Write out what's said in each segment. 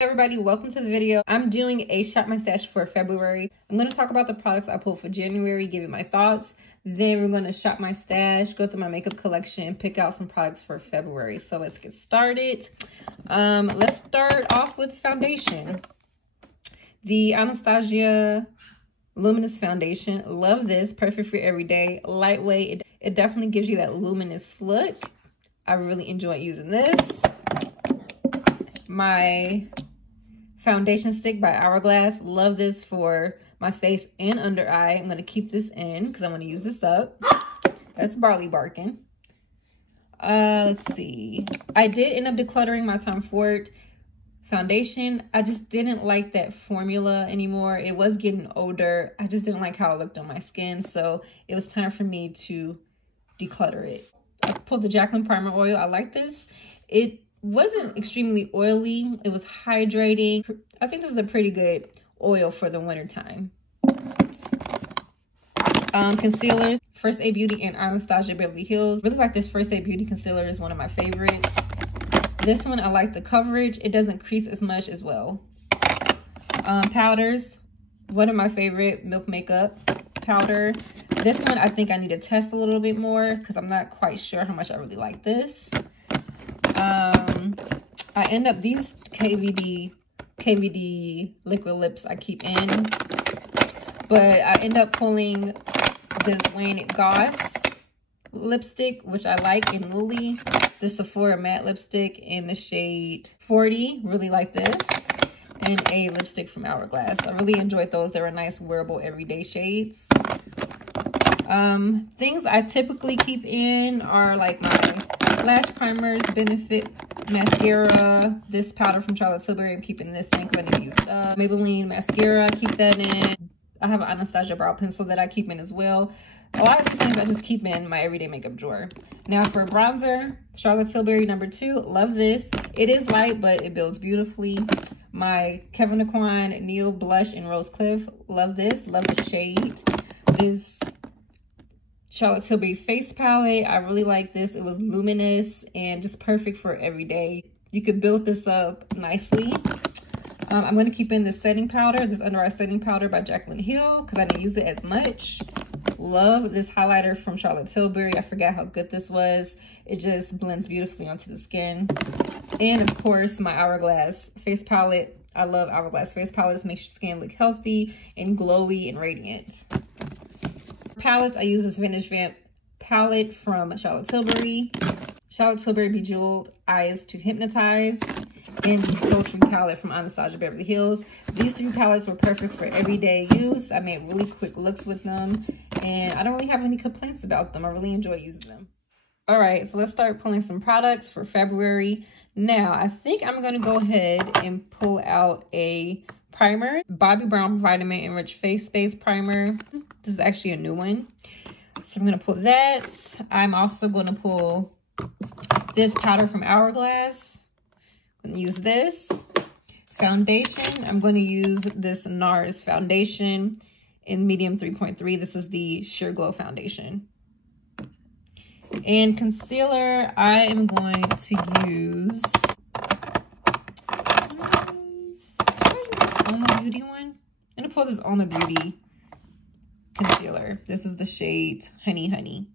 Hey everybody, welcome to the video. I'm doing a shop my stash for February. I'm going to talk about the products I pulled for January, give you my thoughts. Then we're going to shop my stash, go through my makeup collection, and pick out some products for February. So let's get started. Let's start off with foundation. The Anastasia Luminous Foundation. Love this. Perfect for every day. Lightweight. It definitely gives you that luminous look. I really enjoy using this. My foundation stick by Hourglass. Love this for my face and under eye. I'm going to keep this in because I'm going to use this up. That's Barley barking. Let's see. I did end up decluttering my Tom Ford foundation. I just didn't like that formula anymore. It was getting older. I just didn't like how it looked on my skin. So it was time for me to declutter it. I pulled the Jaclyn Primer Oil. I like this. It wasn't extremely oily. It was hydrating. I think this is a pretty good oil for the winter time. Concealers, First Aid Beauty and Anastasia Beverly Hills. Really like this First Aid Beauty concealer. Is one of my favorites. This one, I like the coverage. It doesn't crease as much as well. Powders, one of my favorite, Milk Makeup powder. This one, I think I need to test a little bit more because I'm not quite sure how much I really like this. I end up these KVD liquid lips I keep in, but I end up pulling this Wayne Goss lipstick, which I like in Lily, the Sephora matte lipstick in the shade 40. Really like this. And a lipstick from Hourglass. I really enjoyed those. They were nice, wearable, everyday shades. Things I typically keep in are like my lash primers, Benefit mascara, this powder from Charlotte Tilbury. I'm keeping this in because I need to use it up. Maybelline mascara, keep that in. I have an Anastasia brow pencil that I keep in as well. A lot of these things I just keep in my everyday makeup drawer. Now for bronzer, Charlotte Tilbury No. 2. Love this. It is light, but it builds beautifully. My Kevyn Aucoin Neil Blush in Rose Cliff. Love this. Love the shade. This Charlotte Tilbury face palette. I really like this. It was luminous and just perfect for every day. You could build this up nicely. I'm going to keep in this setting powder, this under eye setting powder by Jaclyn Hill, because I didn't use it as much. Love this highlighter from Charlotte Tilbury. I forgot how good this was. It just blends beautifully onto the skin. And of course, my Hourglass face palette. I love Hourglass face palettes. Makes your skin look healthy and glowy and radiant. Palettes, I use this Vintage Vamp palette from Charlotte Tilbury. Charlotte Tilbury Bejeweled Eyes to Hypnotize. And the Sultry palette from Anastasia Beverly Hills. These three palettes were perfect for everyday use. I made really quick looks with them. And I don't really have any complaints about them. I really enjoy using them. All right, so let's start pulling some products for February. Now, I think I'm going to go ahead and pull out a primer. Bobbi Brown Vitamin Enriched Face Base Primer. This is actually a new one. So I'm going to pull that. I'm also going to pull this powder from Hourglass. I'm going to use this. Foundation. I'm going to use this NARS foundation in medium 3.3. This is the Sheer Glow foundation. And concealer, I am going to use Alma Beauty one. I'm going to pull this Alma Beauty concealer. This is the shade Honey Honey.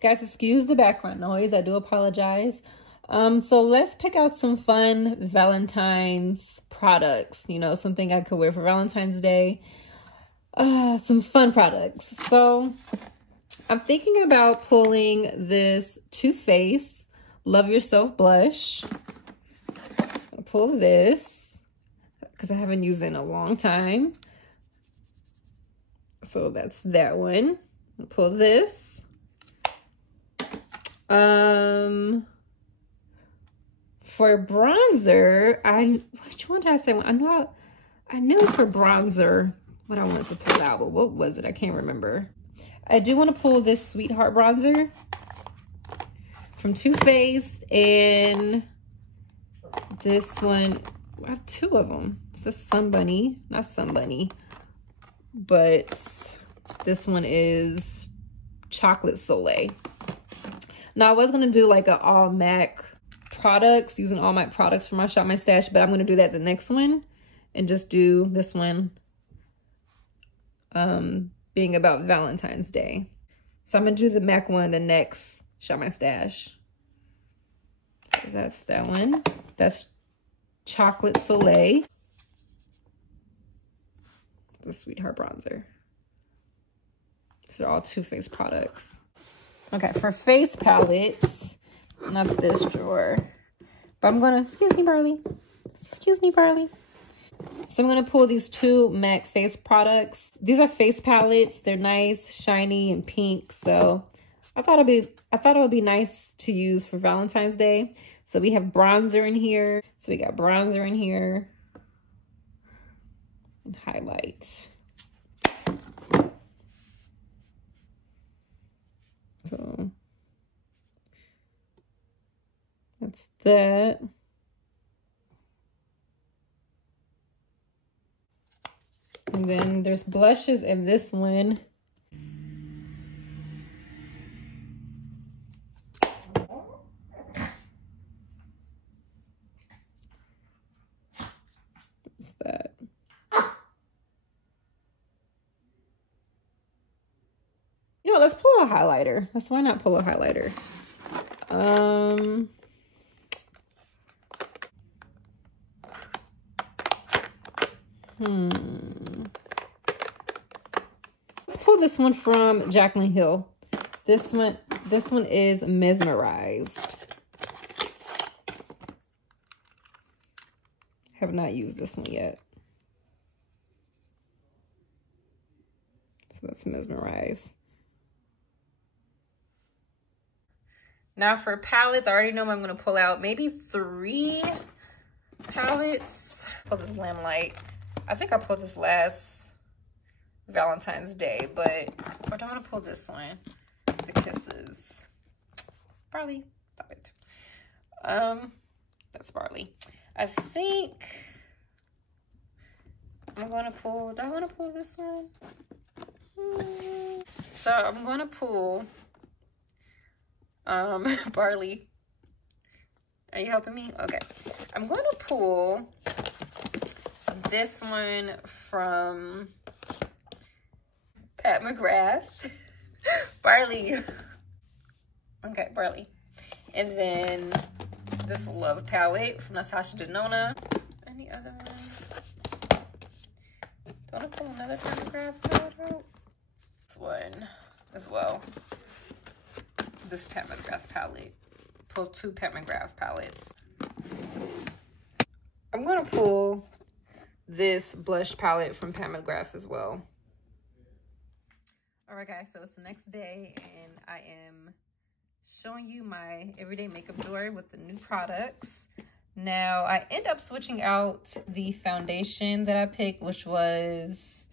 Guys, excuse the background noise. I do apologize. So let's pick out some fun Valentine's products. You know, something I could wear for Valentine's Day. Some fun products. So I'm thinking about pulling this Too Faced Love Yourself blush. I'll pull this because I haven't used it in a long time. So that's that one. I'll pull this. For bronzer, which one did I say? I knew for bronzer what I wanted to pull out, but what was it? I can't remember. I do want to pull this Sweetheart bronzer from Too Faced, and this one, I have two of them. It's the Sun Bunny, not Sun Bunny, but this one is Chocolate Soleil. Now I was going to do like an all MAC products, using all my products for my Shop My Stash, but I'm going to do that the next one and just do this one being about Valentine's Day. So I'm going to do the MAC one the next Shop My Stash. So that's that one. That's Chocolate Soleil. The Sweetheart Bronzer. These are all Too Faced products. Okay, for face palettes, not this drawer, but I'm gonna, excuse me, Barley. Excuse me, Barley. So I'm gonna pull these two MAC face products. These are face palettes. They're nice, shiny, and pink. So I thought it would be nice to use for Valentine's Day. So we have bronzer in here. So we got bronzer in here and highlights. So that's that. And then there's blushes in this one. What's that? You know, let's pull a highlighter. Why not pull a highlighter? Let's pull this one from Jaclyn Hill. This one is Mesmerized. Have not used this one yet. So that's Mesmerized. Now for palettes, I already know I'm going to pull out maybe 3 palettes. Pull this Lamplight. I think I pulled this last Valentine's Day, but I don't want to pull this one. The Kisses. Barley, stop it. That's Barley. I think I'm going to pull, do I want to pull this one? So I'm going to pull Barley. Are you helping me? Okay. I'm going to pull this one from Pat McGrath. Barley. Okay, Barley. And then this Love palette from Natasha Denona. Any other one? Do I want to pull another Pat McGrath palette out? This one as well. This Pat McGrath palette. Pull 2 Pat McGrath palettes. I'm going to pull this blush palette from Pat McGrath as well. All right, guys, so it's the next day, and I am showing you my everyday makeup drawer with the new products. Now, I end up switching out the foundation that I picked, which was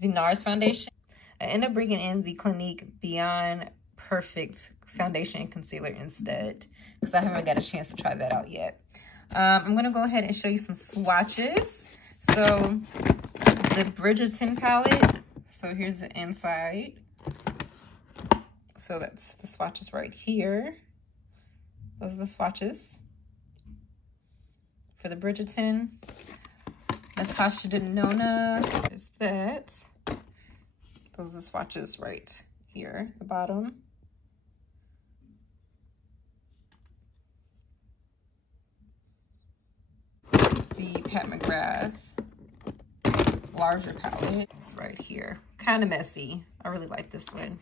the NARS foundation. I end up bringing in the Clinique Beyond Perfect foundation and concealer instead, because I haven't got a chance to try that out yet. I'm going to go ahead and show you some swatches. So, the Bridgerton palette. So, here's the inside. So, that's the swatches right here. Those are the swatches for the Bridgerton. Natasha Denona. There's that. Those are the swatches right here at the bottom. The Pat McGrath larger palette. It's right here. Kind of messy. I really like this one.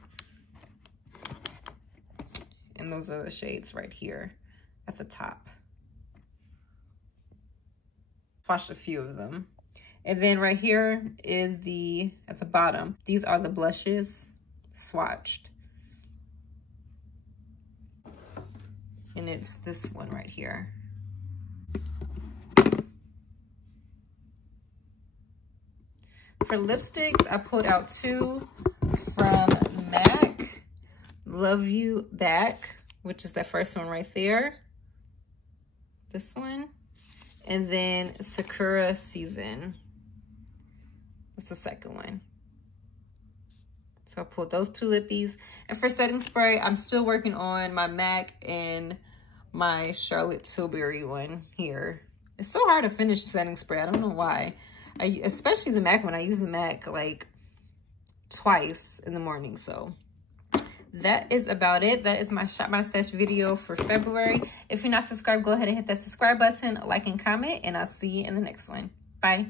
And those are the shades right here at the top. Swatched a few of them. And then right here is the, at the bottom, these are the blushes swatched. And it's this one right here. For lipsticks, I pulled out 2 from MAC. Love You Back, which is that first one right there. This one. And then Sakura Season. That's the second one. So I pulled those 2 lippies. And for setting spray, I'm still working on my MAC and my Charlotte Tilbury one here. It's so hard to finish setting spray. I don't know why. Especially the MAC one. I use the MAC like twice in the morning. So that is about it. That is my Shop My Stash video for February. If you're not subscribed, go ahead and hit that subscribe button, like and comment, and I'll see you in the next one. Bye.